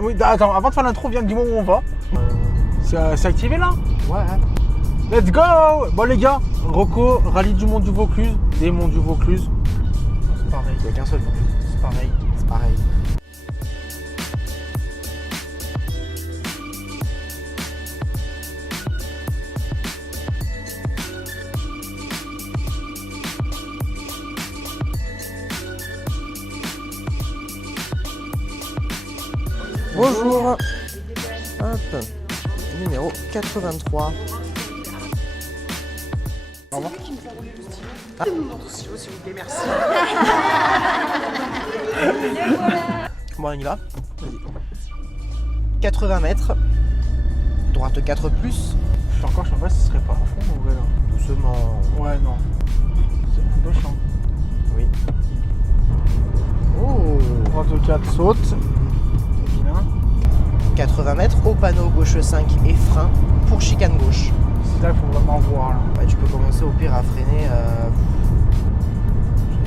Oui, attends, avant de faire l'intro, viens, dis-moi où on va. C'est activé là? Ouais. Let's go! Bon les gars, Rocco, rallye du Mont du Vaucluse, des Monts du Vaucluse. C'est pareil. Il n'y a qu'un seul nom. C'est pareil. C'est pareil. Bonjour. Hop. Numéro 83. Au revoir. Ah. S'il vous plaît, merci. Bon, on y va. Vas-y. 80 mètres. Droite 4 plus. Je sais pas si ce serait pas à fond en vrai là. Doucement. Ouais, non. C'est un peu chiant. Oui. Oh. 34 saute. C'est bien. 80 mètres, au panneau gauche 5 et frein pour chicane gauche. C'est là qu'il faut vraiment voir là. Ouais, tu peux commencer au pire à freiner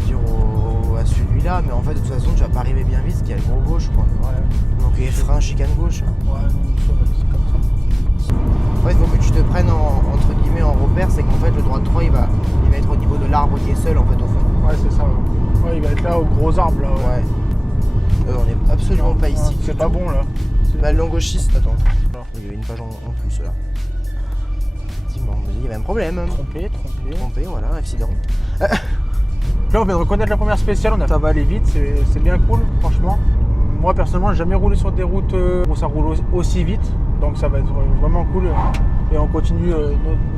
je veux dire à celui-là, mais en fait de toute façon tu vas pas arriver bien vite parce qu'il y a le gros gauche quoi. Ouais. Donc les freins chicane gauche. Ouais, non, c'est comme ça. Ouais, il faut que tu te prennes entre guillemets en repère, c'est qu'en fait le droit 3 il va être au niveau de l'arbre qui est seul en fait au fond. Ouais, c'est ça. Ouais, il va être là au gros arbre là. Ouais. On est absolument pas ici. C'est pas bon là. Bah le gauchiste, attends. Il y avait une page en plus là. Effectivement, il y avait un problème. Trompé. Trompé, voilà, accident. Là, on vient de reconnaître la première spéciale, ça va aller vite, c'est bien cool, franchement. Moi, personnellement, j'ai jamais roulé sur des routes où ça roule aussi vite, donc ça va être vraiment cool. Et on continue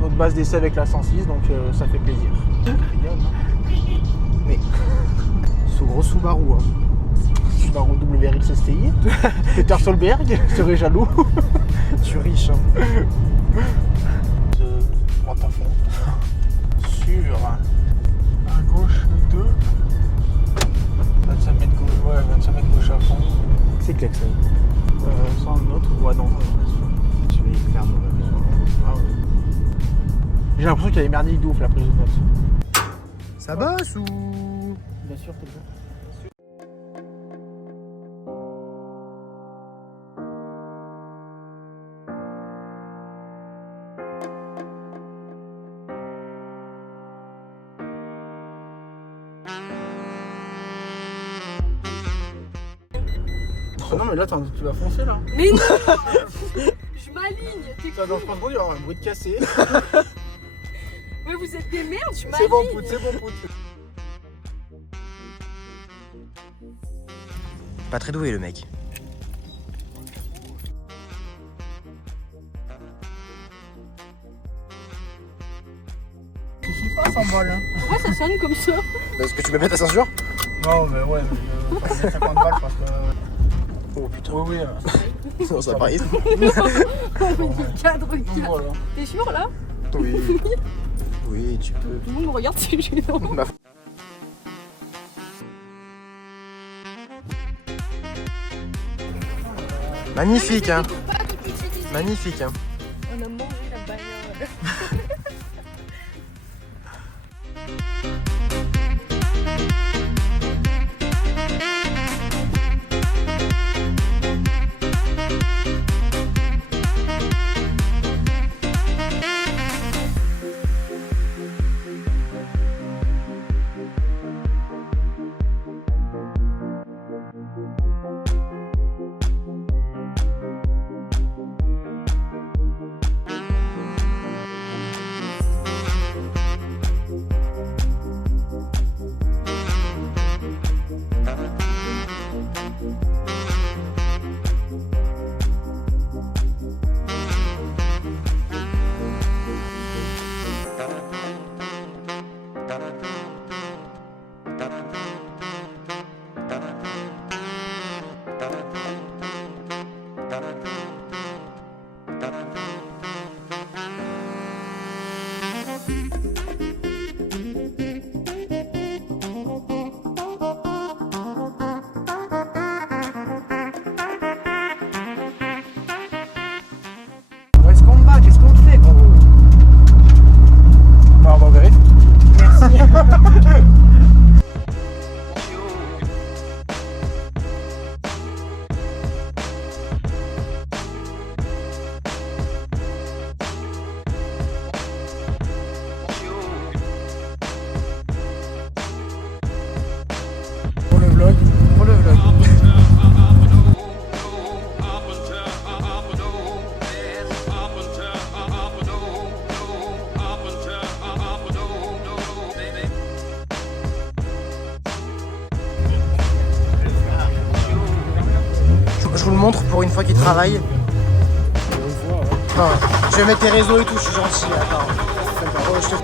notre base d'essai avec la 106, donc ça fait plaisir. Mais, ce gros Subaru, hein. Subaru WRX STI, Peter Solberg, serait jaloux. Je suis riche, hein. Droite à fond. Sur à gauche 2. 25 mètres gauche, ouais, 25 mètres gauche à fond. C'est klaxon. Sans autre, ouais, non. Je vais y faire Ah ouais. J'ai l'impression qu'il y a des merdiques de ouf la prise de notes. Ça bosse ou... Bien sûr, toujours. Ah non mais là tu vas foncer là. Mais non. Je m'aligne. Ça dans 30 secondes il va y avoir un bruit de cassé. Mais vous êtes des merdes, je m'aligne. C'est bon pout, c'est bon pout. Pas très doué le mec. Je suis pas 100 balles hein. Pourquoi ça sonne comme ça? Est-ce que tu peux mettre ta ceinture? Non mais ouais, mais 50 balles parce que... Oh putain. Oui, oui. Non, ça pareil. Cadre, Voilà. T'es sûr là? Oui. Oui, tu peux. Tout le monde me regarde si je suis dans. Magnifique, hein. Magnifique, hein. On a mangé la bagnole. montre pour une fois qu'il travaille. On voit, ouais. Attends, je vais mettre tes réseaux et tout, je suis gentil. Attends. Oh, je te...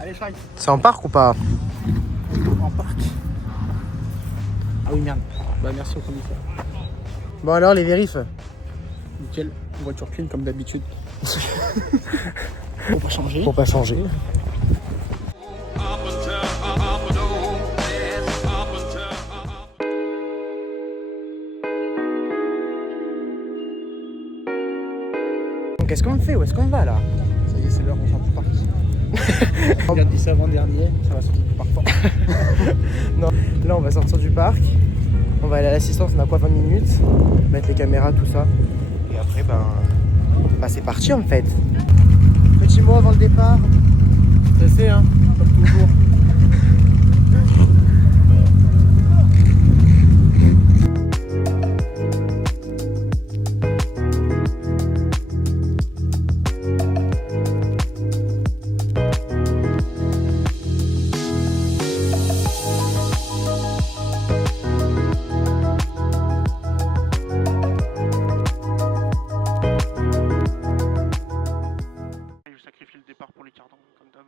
Allez, Shai, C'est en parc ou pas? en parc. Ah oui, merde. Bah, merci au commissaire. Bon alors, les vérifs. Nickel, voiture clean comme d'habitude. Faut pas changer. Pour pas changer. Qu'est-ce qu'on fait? Où est-ce qu'on va là? Ça y est, c'est l'heure, on sort du parc. On a dit ça avant-dernier, ça va sortir du parc fort. Non, là on va sortir du parc. On va aller à l'assistance, on a quoi, 20 minutes. Mettre les caméras, tout ça. Et après, bah c'est parti en fait. Petit mot avant le départ. Stressé, hein, comme toujours. Je sacrifie le départ pour les cardans, comme d'hab.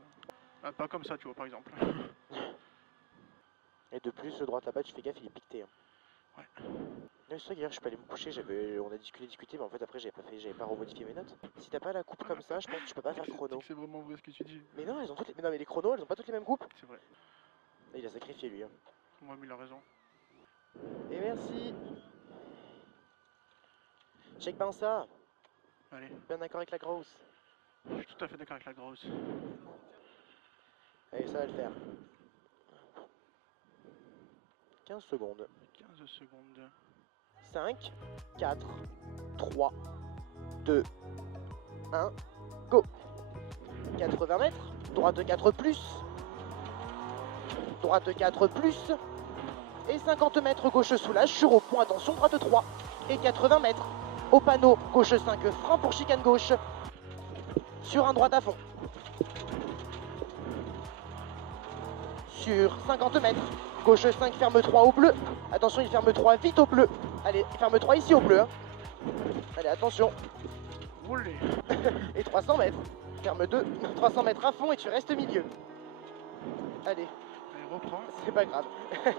Bah, pas comme ça, tu vois, par exemple. Et de plus, le droit là-bas, tu fais gaffe, il est piqueté. Hein. Ouais. Non, c'est vrai qu'hier, je suis pas allé me coucher, on a discuté, mais en fait, après, j'avais pas remodifié mes notes. Si t'as pas la coupe comme ça, je pense que tu peux pas faire chrono. C'est vraiment vrai ce que tu dis. Mais non, elles ont toutes les... non, mais les chronos, elles ont pas toutes les mêmes coupes. C'est vrai. Et il a sacrifié lui. Hein. Moi, mais il a raison. Et merci. Check ben ça. Allez, Bien d'accord avec la grosse. je suis tout à fait d'accord avec la grosse. Allez, ça va le faire. 15 secondes. 15 secondes. 5, 4, 3, 2, 1, go. 80 mètres, droite 4 plus, droite 4 plus, et 50 mètres gauche soulage sur au point, attention, droite 3, et 80 mètres, au panneau, gauche 5, frein pour chicane gauche, sur un droite à fond. Sur 50 mètres, gauche 5, ferme 3 au bleu, attention, il ferme 3 vite au bleu, allez, il ferme 3 ici au bleu, hein. Allez, attention, Roulez. et 300 mètres, ferme 2, 300 mètres à fond et tu restes milieu. Allez, Allez, reprends. c'est pas grave,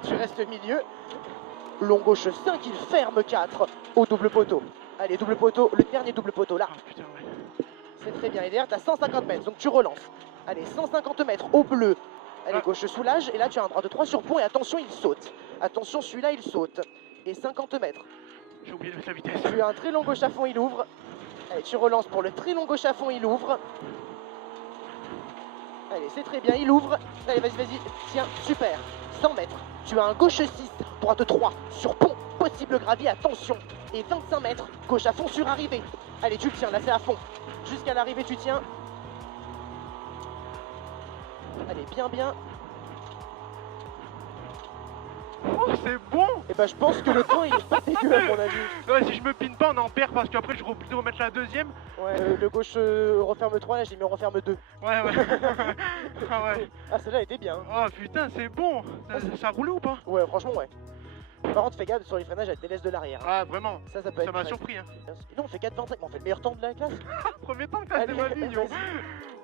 tu restes milieu, long gauche 5, il ferme 4 au double poteau. Allez, double poteau, le dernier double poteau là, Ah putain, ouais. c'est très bien, et derrière t'as 150 mètres, donc tu relances. Allez, 150 mètres au bleu, allez, Ah. gauche soulage, et là tu as un droit de 3 sur pont, et attention, il saute. Attention, celui-là, il saute. Et 50 mètres. J'ai oublié de mettre la vitesse. Tu as un très long gauche à fond, il ouvre. Allez, tu relances pour le très long gauche à fond, il ouvre. Allez, c'est très bien, il ouvre. Allez, vas-y, tiens, super. 100 mètres. Tu as un gauche 6, droite 3, sur pont, possible gravier, attention. Et 25 mètres, gauche à fond sur arrivée. Allez, tu le tiens, là c'est à fond. Jusqu'à l'arrivée, tu tiens. Allez, bien. Oh, c'est bon. Et bah, je pense que le temps, il est pas dégueu à mon avis. Ouais, si je me pine pas, on en perd parce qu'après, je oublie de remettre la deuxième. Ouais, le gauche referme 3, là j'ai mis referme 2. Ouais, ouais. Ah ouais. Ah, celle-là était bien. Oh putain, c'est bon. Ça roulait ou pas? Ouais, franchement, ouais. Par contre, fais gaffe sur les freinages, elle te délaisse de l'arrière. Ah, vraiment. Ça peut Ça être. m'a surpris, hein. Non, on fait 4,25, mais on fait le meilleur temps de la classe. Premier temps que t'as de ma vie, yo.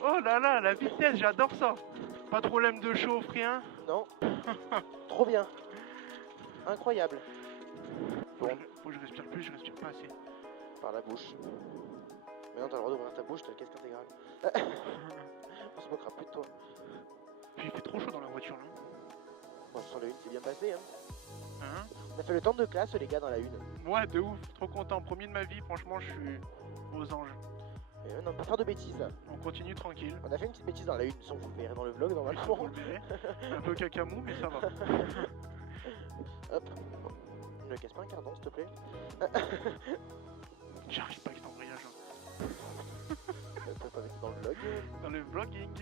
Oh là là, la vitesse, j'adore ça. Pas de problème de chauffe, rien. Non. Trop bien. Incroyable. Bon, Faut que je respire plus, je respire pas assez. par la bouche. Maintenant, t'as le droit d'ouvrir ta bouche, t'as le casque intégral. On se moquera plus de toi. Puis il fait trop chaud dans la voiture, là. Bon, sur la une, c'est bien passé, hein. Hein? On a fait le temps de classe, les gars, dans la une. Ouais, de ouf. Trop content. Premier de ma vie, franchement, je suis aux anges. Et non, pas faire de bêtises, là. On continue tranquille. On a fait une petite bêtise dans la une, ça vous le verrez dans le vlog, Vous normalement. le verrez. Un peu cacamou, mais ça va. Hop. Ne casse pas un cardan, s'il te plaît. J'arrive pas avec cet embrayage. Hein. T'as pas mettre dans le vlog. Dans le vlogging.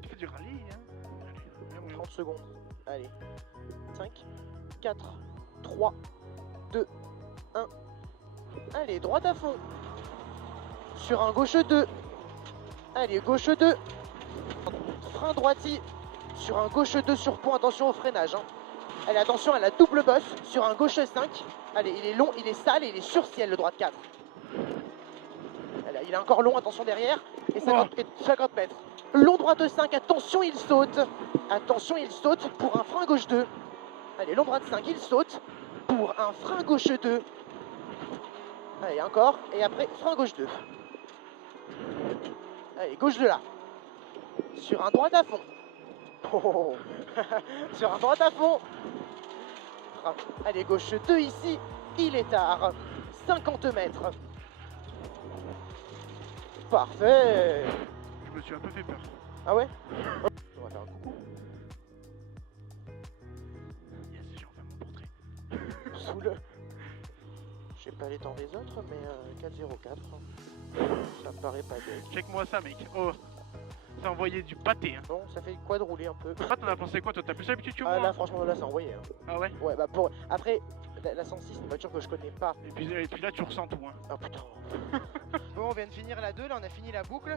Tu fais du rallye, hein? Allez. 30 secondes. Allez. 5, 4, 3, 2, 1. Allez, droite à fond. Sur un gauche 2. Allez, gauche 2. Frein droiti. Sur un gauche 2 sur point. Attention au freinage. Hein. Allez, attention à la double bosse. Sur un gauche 5. Allez, il est long, il est sale et il est sur ciel, le droite 4. Allez, il est encore long, attention derrière. Et 50 mètres. Long droite 5, attention, il saute. Attention, il saute pour un frein gauche 2. Allez, long droite 5, il saute pour un frein gauche 2. Allez, encore. Et après, frein gauche 2. Allez, gauche 2 là. Sur un droite à fond. Oh. Sur un droite à fond. Allez, gauche 2 ici. Il est tard. 50 mètres. Parfait. Je me suis un peu fait peur. Ah ouais? On va faire un coucou. Yes, j'ai refait mon portrait. Soul. Je sais pas les temps des autres, mais 404. Ça me paraît pas bête. Check-moi ça, mec. Oh, t'as envoyé du pâté. Hein. Bon, ça fait quoi de rouler un peu? Ah, t'en as pensé quoi, toi? T'as plus l'habitude que moi? Ah là, franchement, là, c'est envoyé. Hein. Ah ouais? Ouais, bah pour. Après, la 106, c'est une voiture que je connais pas. Et puis là, tu ressens tout. Hein. Ah putain. Bon, on vient de finir la 2, là, on a fini la boucle.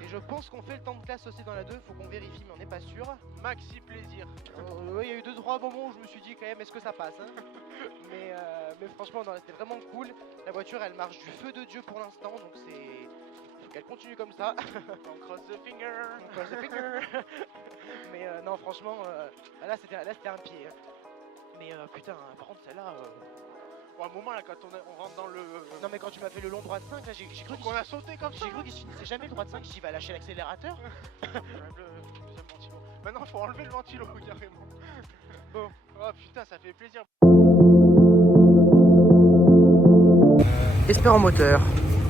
Et je pense qu'on fait le temps de classe aussi dans la 2, faut qu'on vérifie, mais on n'est pas sûr. Maxi plaisir. Ouais, il y a eu 2-3 moments où je me suis dit quand même, est-ce que ça passe hein. mais franchement, non, c'était vraiment cool. La voiture, elle marche du feu de Dieu pour l'instant, donc c'est. Faut qu'elle continue comme ça. On cross the finger. On cross the finger. Mais non, franchement, là c'était un pied. Hein. Mais putain, par contre, celle-là. Bon, à un moment, là, quand on rentre dans le. Non, mais quand tu m'as fait le long droit de 5, là, j'ai cru qu'on a sauté comme ça. J'ai cru qu'il se finissait jamais le droit de 5, j'y vais lâcher l'accélérateur. Le deuxième ventilo. Maintenant, faut enlever le ventilo, carrément. Bon. Oh putain, ça fait plaisir. Expert en moteur.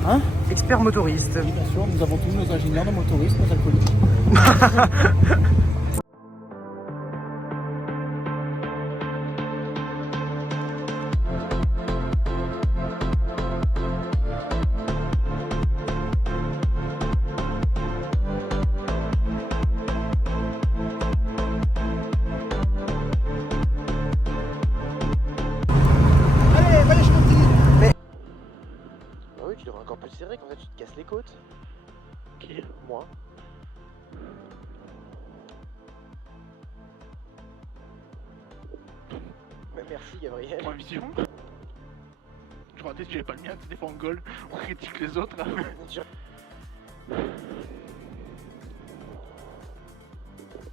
Hein? Expert motoriste. Oui, bien sûr, nous avons tous nos ingénieurs, nos motoristes, nos alcooliques. Allez, vas-y, je continue. Mais. Bah oui, tu devrais encore plus serrer, comme ça tu te casses les côtes. Qui? Moi. Mais merci, Gabriel. Point vision. Je ratais si j'avais pas le mien, des fois on gueule, on critique les autres là.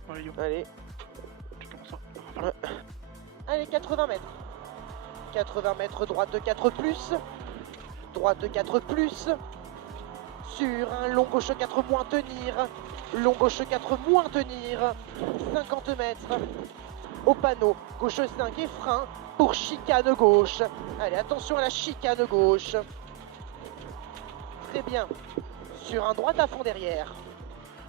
Ouais, yo, Allez. tu commences ça. Allez, 80 mètres. 80 mètres, droite de 4 plus. Droite de 4 plus. Sur un long gauche 4 moins tenir. Long gauche 4 moins tenir. 50 mètres. Au panneau, gauche 5 et frein pour chicane gauche. Allez, attention à la chicane gauche. Très bien. Sur un droite à fond derrière.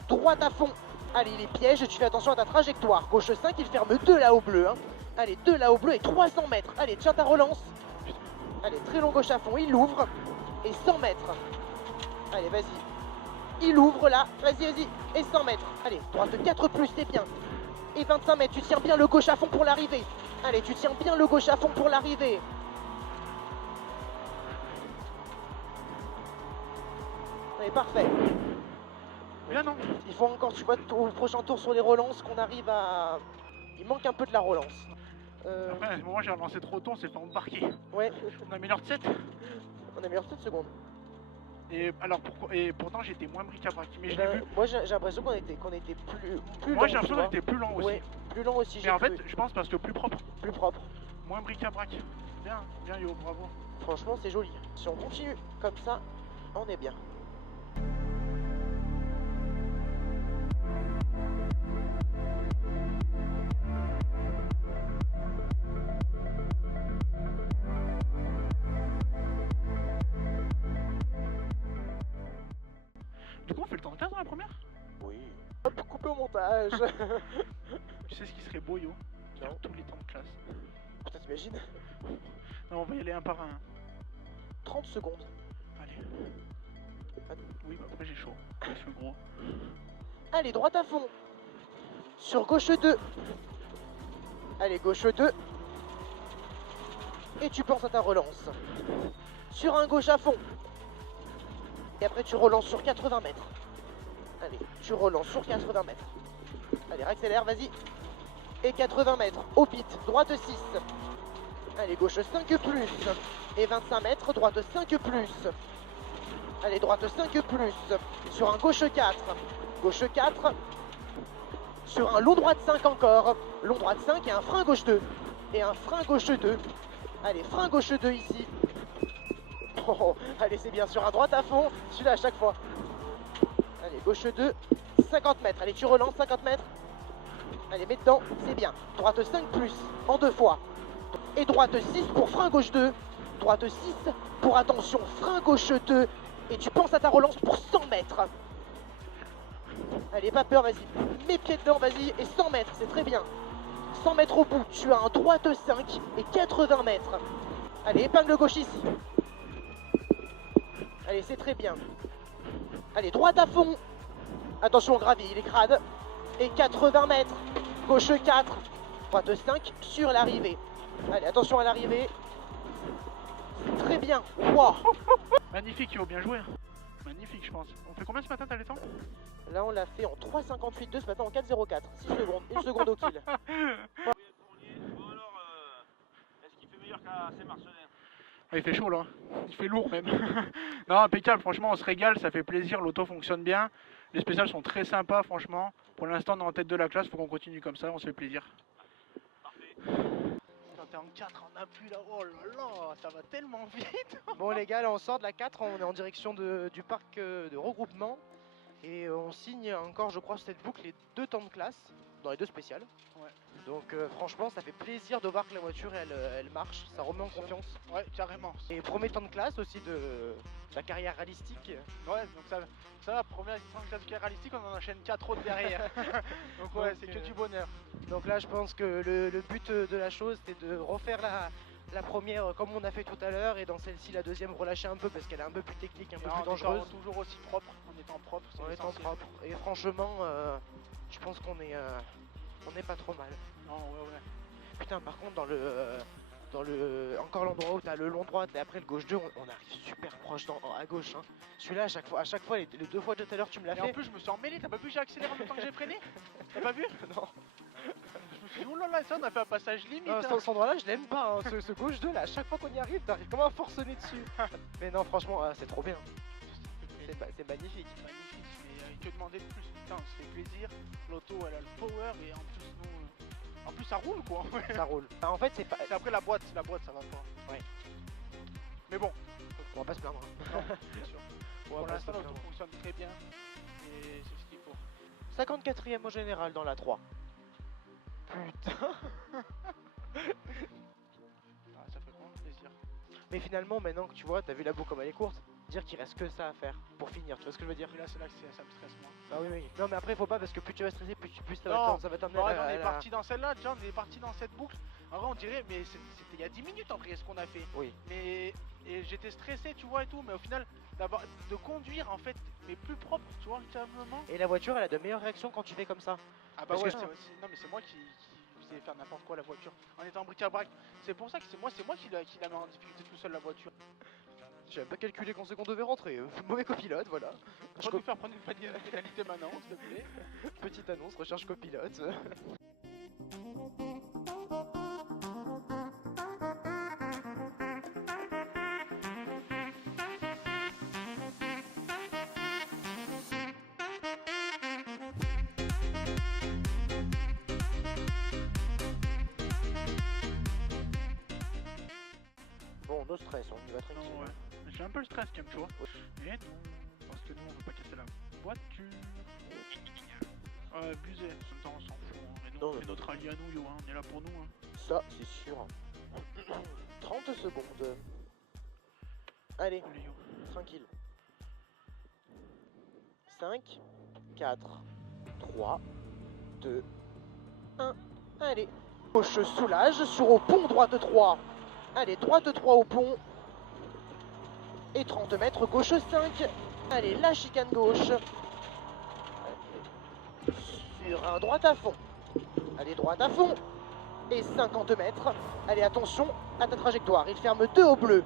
Droite à fond. Allez, les pièges, tu fais attention à ta trajectoire. Gauche 5, il ferme 2 là au bleu. Hein. Allez, 2 là au bleu et 300 mètres. Allez, tiens ta relance. Allez, très long gauche à fond, il ouvre. Et 100 mètres. Allez, vas-y. Il ouvre là. Vas-y, vas-y. Et 100 mètres. Allez, droite 4 plus, c'est bien. Et 25 mètres, tu tiens bien le gauche à fond pour l'arrivée. Allez, tu tiens bien le gauche à fond pour l'arrivée. Allez, parfait. Bien non. Il faut encore, tu vois, au prochain tour sur les relances qu'on arrive à... Il manque un peu de la relance. Après, à ce moment, j'ai relancé trop tôt, on s'est fait embarquer. Ouais, On a meilleur de 7. on a meilleur 7 secondes. Et alors pourquoi? Et pourtant j'étais moins bric-à-brac, mais Eh je l'ai ben, vu. moi j'ai l'impression qu'on était plus Moi lent, j'ai l'impression tu qu'on vois. était plus lent aussi. Ouais, plus lent aussi, Mais j'ai en fait, cru. je pense parce que plus propre. Plus propre. Moins bric-à-brac. Bien, bien yo, bravo. Franchement, c'est joli. Si on continue comme ça, on est bien. Du coup, on fait le temps de classe dans la première? Oui. Hop, couper au montage. Tu sais ce qui serait beau, yo? Faire Non. tous les temps de classe. Putain, t'imagines? Non, on va y aller un par un. 30 secondes. Allez. Oui, bah après j'ai chaud. Je suis gros. Allez, droite à fond. Sur gauche 2. Allez, gauche 2. Et tu penses à ta relance. Sur un gauche à fond. Et après tu relances sur 80 mètres. Allez, tu relances sur 80 mètres. Allez, accélère, vas-y. Et 80 mètres. Au pit, droite 6. Allez, gauche 5 plus. Et 25 mètres, droite 5 plus. Allez, droite 5 plus. Sur un gauche 4. Gauche 4. Sur un long droite 5 encore. Long droite 5 et un frein gauche 2. Et un frein gauche 2. Allez, frein gauche 2 ici. Oh, allez, c'est bien. Sur un droite à fond. Celui-là à chaque fois. Allez, gauche 2. 50 mètres. Allez, tu relances 50 mètres. Allez, mets dedans. C'est bien. Droite 5 plus. En 2 fois. Et droite 6 pour frein gauche 2. Droite 6 pour attention. Frein gauche 2. Et tu penses à ta relance pour 100 mètres. Allez, pas peur, vas-y. Mets pieds dedans, vas-y. Et 100 mètres, c'est très bien. 100 mètres au bout. Tu as un droite 5 et 80 mètres. Allez, épingle gauche ici. Allez, c'est très bien. Allez, droite à fond. Attention au gravier, il est crade. Et 80 mètres. Gauche 4. Droite 5 sur l'arrivée. Allez, attention à l'arrivée. C'est très bien. Wow. Magnifique, il faut bien jouer. Magnifique, je pense. On fait combien ce matin, t'as les temps? Là, on l'a fait en 3,58,2, ce matin en 4,04. 6 secondes. 1 seconde au kill. Bon alors, est-ce qu'il fait meilleur qu'à Saint-Marcelin? Ah, il fait chaud là, il fait lourd même. Non, impeccable, franchement, on se régale, ça fait plaisir, l'auto fonctionne bien. Les spéciales sont très sympas, franchement. Pour l'instant, on est en tête de la classe, faut qu'on continue comme ça, on se fait plaisir. Parfait. Quand t'es en 4 en appui là, oh là là, ça va tellement vite. Bon, les gars, là, on sort de la 4. On est en direction du parc de regroupement. Et on signe encore, je crois, cette boucle, les 2 temps de classe. Dans les 2 spéciales. Ouais. Donc, franchement, ça fait plaisir de voir que la voiture, elle marche. Ça remet en confiance. Ouais, carrément. Et premier temps de classe aussi de la carrière rallistique. Ouais, donc ça va, première temps de classe réalistique, on en enchaîne 4 autres derrière. Donc ouais, c'est que du bonheur. Donc là, je pense que le but de la chose, c'est de refaire la première comme on a fait tout à l'heure. Et dans celle-ci, la deuxième, relâcher un peu parce qu'elle est un peu plus technique, un peu plus dangereuse. Toujours aussi propre, en étant propre. En étant propre. Et franchement, je pense qu'on est pas trop mal. Non, ouais. Putain, par contre, encore l'endroit où t'as le long droite et après le gauche 2, on arrive super proche à gauche. Hein. Celui-là, à chaque fois, les 2 fois de tout à l'heure, tu me l'as Et fait. en plus, je me suis emmêlé, t'as pas vu que j'ai accéléré en même temps que j'ai freiné? T'as pas vu? Non. Je me suis dit, oh là là, ça, on a fait un passage limite. Non, cet endroit-là, je l'aime pas. Hein. Ce gauche 2, là, à chaque fois qu'on y arrive, t'arrives comme un forcené dessus. Mais non, franchement, c'est trop bien. C'est magnifique. Magnifique, mais que demander de plus? Putain, on se fait plaisir. L'auto, elle a le power et en plus, nous. En plus, ça roule quoi. Ça roule. Bah, en fait, c'est pas. C'est après la boîte, ça va pas. Ouais. Mais bon, On va pas se plaindre. Hein. non, bien sûr. On va Pour pas se l'instant, plaindre. l'auto fonctionne très bien et c'est ce qu'il faut. 54ème au général dans la 3. Putain. Ah, ça fait vraiment plaisir. Mais finalement, maintenant que tu vois, t'as vu la boucle comme elle est courte, dire qu'il reste que ça à faire pour finir. Tu vois ce que je veux dire? Et là, c'est là que ça me stresse moi. Ah oui, oui. Non, mais après, faut pas parce que plus tu vas stresser, plus ça Non, va t'emmener Ouais, à on est la- parti dans celle-là, déjà, on est parti dans cette boucle. En vrai, on dirait, mais c'était il y a 10 minutes en vrai ce qu'on a fait. Oui. Mais et j'étais stressé, tu vois, et tout, mais au final, de conduire en fait, mais plus propre, tu vois, véritablement. Et la voiture, elle a de meilleures réactions quand tu fais comme ça. Ah bah Parce ouais, que- non mais c'est moi qui sais faire n'importe quoi la voiture en étant en bric-à-brac. C'est pour ça que c'est moi qui la met en difficulté tout seul la voiture. J'ai même pas calculé quand c'est qu'on devait rentrer. Mauvais copilote, voilà. Je peux nous faire prendre une pénalité maintenant, s'il te plaît. Petite annonce, recherche copilote. Bon, no stress, on y va tranquille. Non, ouais. J'ai un peu le stress quand même, tu vois. Mais non, parce que nous on veut pas casser la voiture. Abusé, en même temps on s'en fout. Hein. Et nous, Non, on fait non, notre rallye à nous, yo, hein. On est là pour nous. Hein. Ça, c'est sûr. 30 secondes. Allez, Les yo. tranquille. 5, 4, 3, 2, 1. Allez. Gauche soulage sur au pont, droite 3. Allez, droite 3 au pont. Et 30 mètres, gauche 5. Allez, la chicane gauche. Sur un droite à fond. Allez, droite à fond. Et 50 mètres. Allez, attention à ta trajectoire. Il ferme 2 au bleu.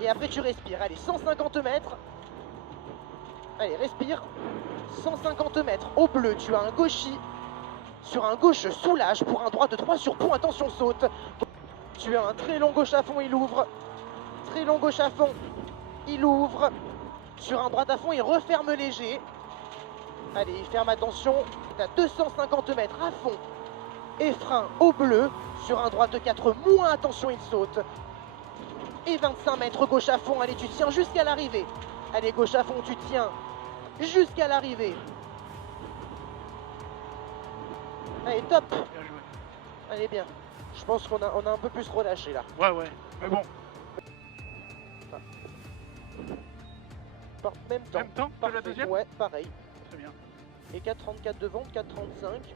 Et après, tu respires. Allez, 150 mètres. Allez, respire. 150 mètres au bleu. Tu as un gauchis. Sur un gauche soulage pour un droit de 3 sur pont. Attention, saute. Tu as un très long gauche à fond. Il ouvre. Très long gauche à fond. Il ouvre. Sur un droite à fond, il referme léger. Allez, il ferme, attention. Tu as 250 mètres à fond. Et frein au bleu. Sur un droite 4, moins, attention, il saute. Et 25 mètres gauche à fond. Allez, tu tiens jusqu'à l'arrivée. Allez, gauche à fond, tu tiens jusqu'à l'arrivée. Allez, top. Bien joué. Allez, bien. Je pense qu'on a un peu plus relâché là. Ouais, mais bon. Même temps. Même temps que Parfait. la deuxième. Ouais, pareil. Très bien. Et 4,34 devant, 4,35.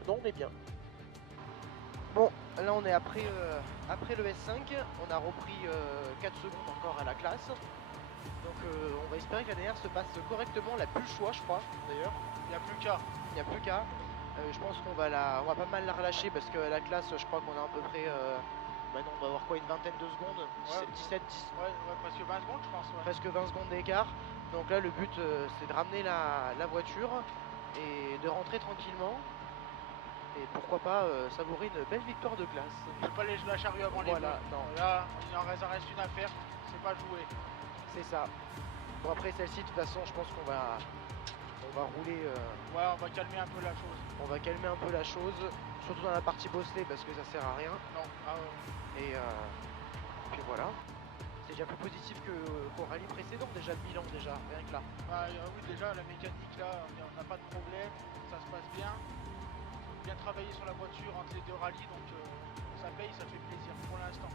Non, on est bien. Bon, là on est après le S5. On a repris 4 secondes encore à la classe. Donc on va espérer que la dernière se passe correctement. On n'a plus le choix, je crois, d'ailleurs. Il n'y a plus qu'à. Il n'y a plus qu'à. Je pense qu'on va on va pas mal la relâcher parce que la classe, je crois qu'on a à peu près. Maintenant, on va avoir quoi, une vingtaine de secondes, 17, 10, Ouais, presque 20 secondes, je pense. Ouais. presque 20 secondes d'écart. Donc là, le but, c'est de ramener la voiture et de rentrer tranquillement. Et pourquoi pas savourer une belle victoire de classe. Je pas la charrue avant les Voilà, bleus. non. Là, ça reste une affaire. C'est pas joué. C'est ça. Bon, après celle-ci, de toute façon, je pense qu'on va rouler. Ouais, on va calmer un peu la chose. On va calmer un peu la chose, surtout dans la partie bosselée parce que ça sert à rien. Non. Ah ouais. Et puis voilà. C'est déjà plus positif qu'au rallye précédent, déjà le bilan, déjà, rien que là. Oui, déjà, la mécanique, là, on n'a pas de problème. Ça se passe bien. Bien travaillé sur la voiture entre les 2 rallyes, donc ça paye, ça fait plaisir pour l'instant.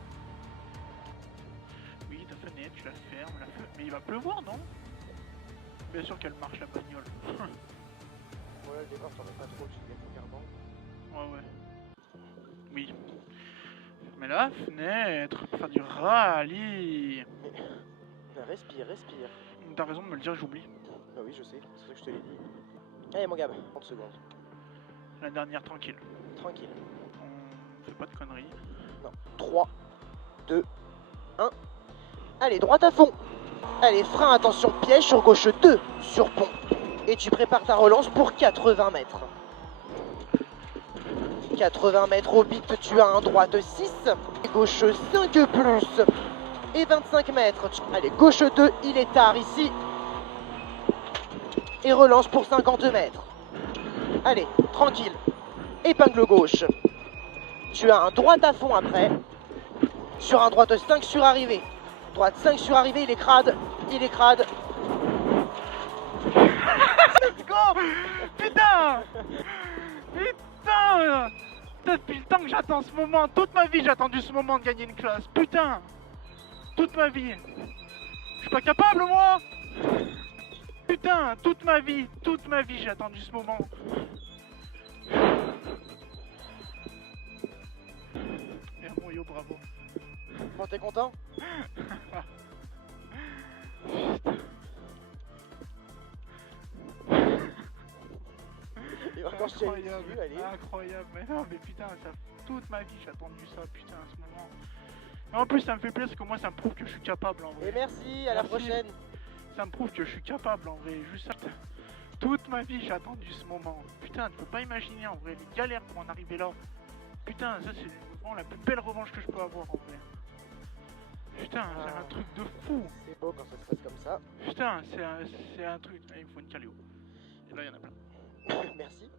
Oui, ta fenêtre, tu la fermes, mais il va pleuvoir, non? Bien sûr qu'elle marche, la bagnole. Voilà, le départ, t'en mets pas trop, tu te gagnes clairement. Ouais. Oui. Mais la fenêtre, pour faire du rallye. Mais respire. T'as raison de me le dire, j'oublie. Bah oui, je sais, c'est ça que je te l'ai dit. Allez, mon gars, 30 secondes. La dernière, tranquille. Tranquille. On fait pas de conneries. Non. 3, 2, 1. Allez, droite à fond. Allez, frein, attention, piège sur gauche 2, sur pont. Et tu prépares ta relance pour 80 mètres. 80 mètres au bit, tu as un droite 6, gauche 5 plus, et 25 mètres. Allez, gauche 2, il est tard ici. Et relance pour 50 mètres. Allez, tranquille. Épingle gauche. Tu as un droite à fond après. Sur un droite 5 sur arrivée. Droite 5 sur arrivée, il est crade. Let's go. Putain. Putain, depuis le temps que j'attends ce moment, toute ma vie j'ai attendu ce moment de gagner une classe. Putain. Toute ma vie. Je suis pas capable, moi. Putain, toute ma vie j'ai attendu ce moment. Et bon, yo, bravo. Bon, t'es content? Et encore, je t'ai Incroyable, vu, allez. incroyable. Mais non, mais putain, toute ma vie j'ai attendu ça, putain, à ce moment. Et en plus, ça me fait plaisir parce que moi, ça me prouve que je suis capable en vrai. Et merci, à la Merci. prochaine. Ça me prouve que je suis capable en vrai, juste ça. Toute ma vie j'ai attendu ce moment. Putain, tu peux pas imaginer en vrai les galères pour en arriver là. Putain, ça c'est vraiment la plus belle revanche que je peux avoir en vrai. Putain, c'est un truc de fou. C'est beau quand ça se passe comme ça. Putain, c'est un truc. Il me faut une Calio. Et là, il y en a plein. Merci.